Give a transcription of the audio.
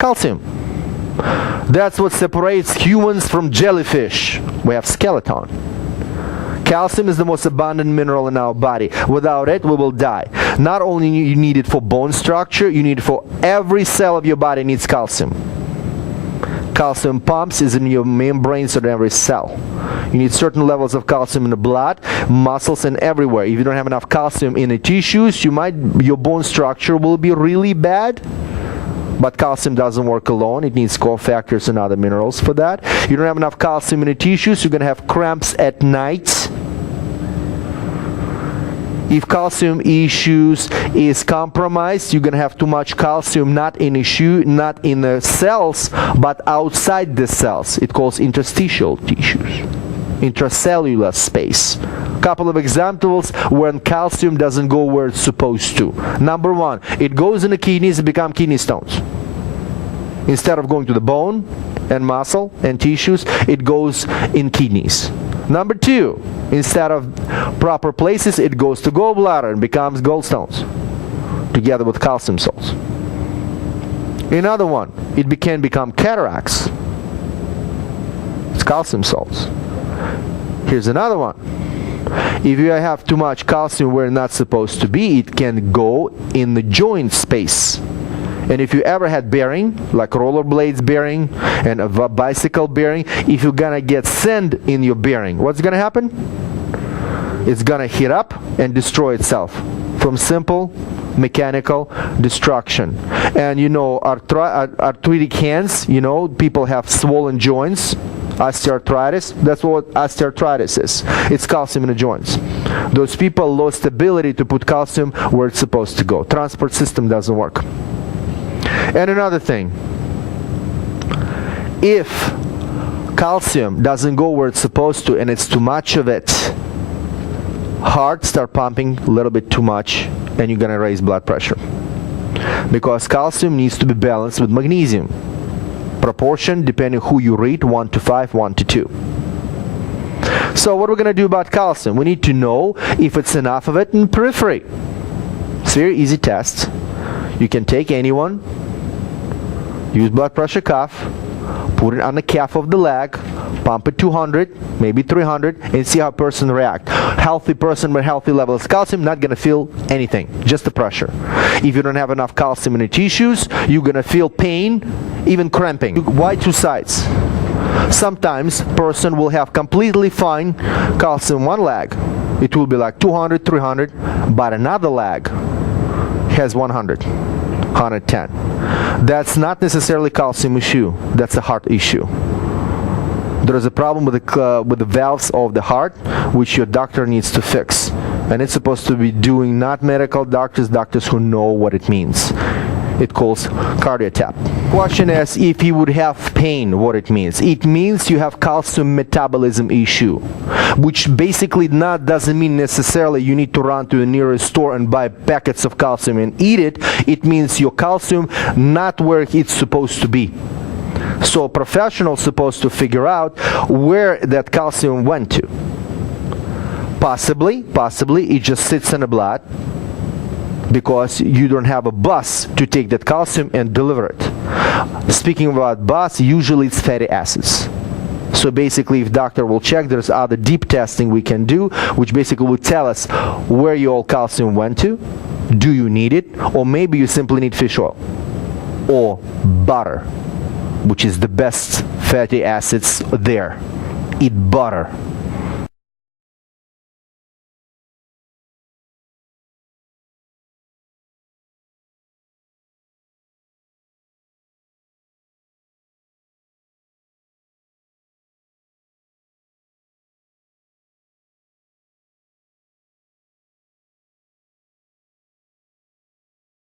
Calcium. That's what separates humans from jellyfish. We have skeleton. Calcium is the most abundant mineral in our body. Without it, we will die. Not only you need it for bone structure, you need it for every cell of your body needs calcium. Calcium pumps is in your membranes of every cell. You need certain levels of calcium in the blood, muscles, and everywhere. If you don't have enough calcium in the tissues, your bone structure will be really bad. But calcium doesn't work alone. It needs cofactors and other minerals for that. You don't have enough calcium in the tissues, you're going to have cramps at night. If calcium issues is compromised, you're going to have too much calcium, not in the cells, but outside the cells. It calls interstitial tissues, intracellular space. Couple of examples when calcium doesn't go where it's supposed to. Number one, it goes in the kidneys and becomes kidney stones. Instead of going to the bone and muscle and tissues, it goes in kidneys. Number two, instead of proper places, it goes to gallbladder and becomes gallstones together with calcium salts. Another one, it can become cataracts. It's calcium salts. Here's another one. If you have too much calcium where it's not supposed to be, it can go in the joint space. And if you ever had bearing, like rollerblades bearing and a bicycle bearing, if you're gonna get sand in your bearing, what's gonna happen? It's gonna heat up and destroy itself from simple mechanical destruction. And you know, arthritic hands, you know, people have swollen joints, osteoarthritis. That's what osteoarthritis is. It's calcium in the joints. Those people lost ability to put calcium where it's supposed to go. Transport system doesn't work. And another thing, if calcium doesn't go where it's supposed to and it's too much of it, heart start pumping a little bit too much and you're gonna raise blood pressure. Because calcium needs to be balanced with magnesium. Proportion depending who you read, 1 to 5, 1 to 2. So what we're going to do about calcium? We need to know if it's enough of it in periphery. It's a very easy test. You can take anyone, use blood pressure cuff, put it on the calf of the leg, pump it 200, maybe 300, and see how a person reacts. Healthy person with healthy levels of calcium, not going to feel anything, just the pressure. If you don't have enough calcium in the tissues, you're going to feel pain, even cramping. Why two sides? Sometimes person will have completely fine calcium one leg. It will be like 200, 300, but another leg has 100, 110. That's not necessarily calcium issue, that's a heart issue. There is a problem with the valves of the heart, which your doctor needs to fix. And it's supposed to be doing not medical doctors, doctors who know what it means. It calls cardiotap. Question is, if you would have pain, what it means? It means you have calcium metabolism issue, which basically doesn't mean necessarily you need to run to the nearest store and buy packets of calcium and eat it. It means your calcium not where it's supposed to be. So a professional is supposed to figure out where that calcium went to. Possibly it just sits in the blood because you don't have a bus to take that calcium and deliver it. Speaking about bus, usually it's fatty acids. So basically, if doctor will check, there's other deep testing we can do, which basically will tell us where your calcium went to, do you need it, or maybe you simply need fish oil or butter, which is the best fatty acids there. Eat butter.